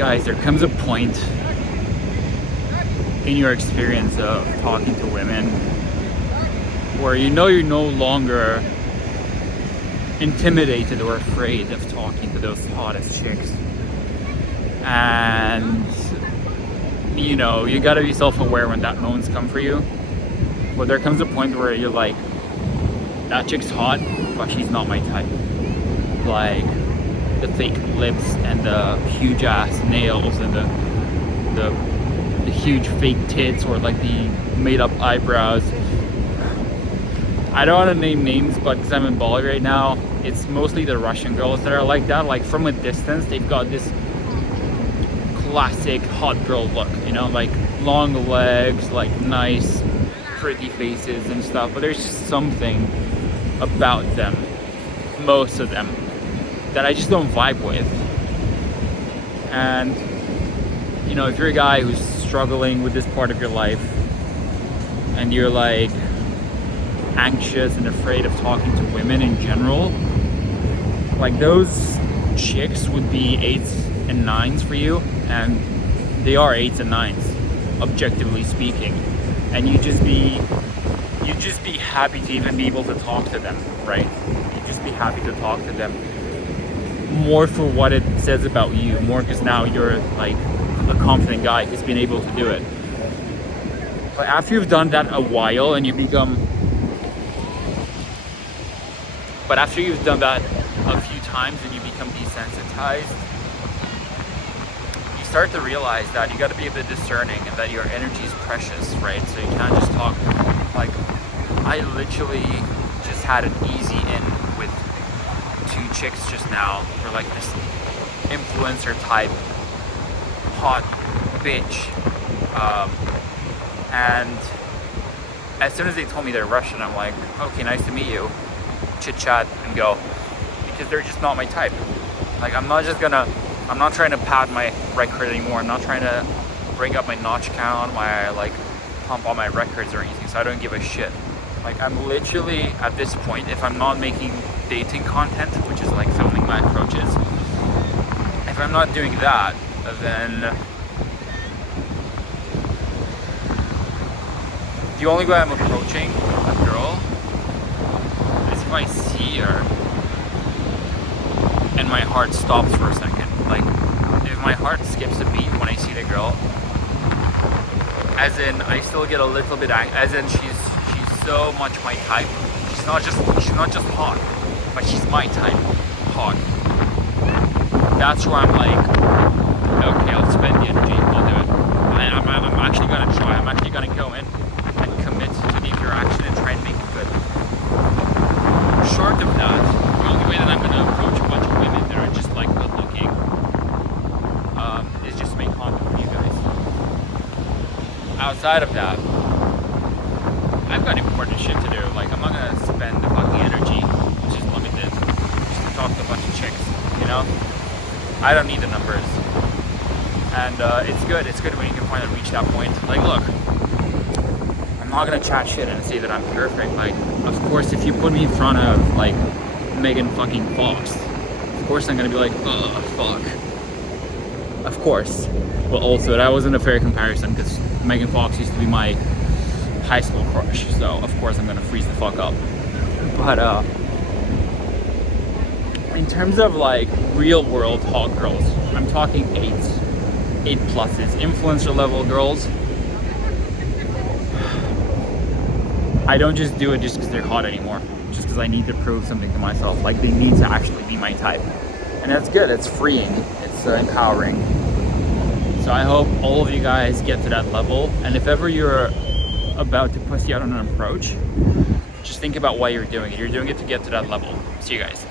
Guys, there comes a point in your experience of talking to women where you know you're no longer intimidated or afraid of talking to those hottest chicks. And you know, you gotta be self-aware when that moments come for you. But there comes a point where you're like, that chick's hot, but she's not my type. Like the fake lips and the huge ass nails and the huge fake tits, or like the made up eyebrows. I don't want to name names, but because I'm in Bali right now, it's mostly the Russian girls that are like that. Like from a distance, they've got this classic hot girl look, you know, like long legs, like nice pretty faces and stuff, but there's just something about them, most of them, that I just don't vibe with. And you know, if you're a guy who's struggling with this part of your life and you're like anxious and afraid of talking to women in general, like those chicks would be 8s and 9s for you, and they are 8s and 9s, objectively speaking. And you'd just be happy to even be able to talk to them, right? You'd just be happy to talk to them more for what it says about you, more because now you're like a confident guy who's been able to do it. But after you've done that a while and you become, but after you've done that a few times and you become desensitized, you start to realize that you got to be a bit discerning and that your energy is precious, right? So you can't just talk. Like, I literally just had an easy in with 2 chicks just now. They're like this influencer type hot bitch, and as soon as they told me they're Russian, I'm like, okay, nice to meet you, chit chat and go, because they're just not my type. Like, I'm not trying to pad my record anymore. I'm not trying to bring up my notch count, my like pump all my records or anything, so I don't give a shit. Like, I'm literally at this point, if I'm not making dating content, which is like filming my approaches, if I'm not doing that, then the only way I'm approaching a girl is if I see her and my heart stops for a second. Like, if my heart skips a beat when I see the girl, as in I still get a little bit as in she's so much my type. She's not just hot, but she's my type hot. That's where I'm like, okay, I'll spend the energy, I'll do it. I'm actually gonna try. I'm actually gonna go in and commit to the interaction and try and make it good. Short of that, the only way that I'm gonna approach a bunch of women that are just like good looking is just to make content for you guys. Outside of that, I've got important shit to do. Like, I'm not gonna spend the fucking energy, which is limited, just to talk to a bunch of chicks, you know? I don't need the numbers. And it's good when you can finally reach that point. Like, look, I'm not gonna chat shit and say that I'm perfect. Like, of course, if you put me in front of like Megan fucking Fox, of course I'm gonna be like, ugh, fuck. Of course. Well, also, that wasn't a fair comparison because Megan Fox used to be my high school crush, so of course I'm gonna freeze the fuck up. But in terms of like real world hot girls, I'm talking 8s, 8 pluses, influencer level girls. I don't just do it just because they're hot anymore, just because I need to prove something to myself. Like, they need to actually be my type, and that's good. It's freeing, it's empowering. So I hope all of you guys get to that level, and if ever you're about to pussy out on an approach, just think about why you're doing it. You're doing it to get to that level. See you guys.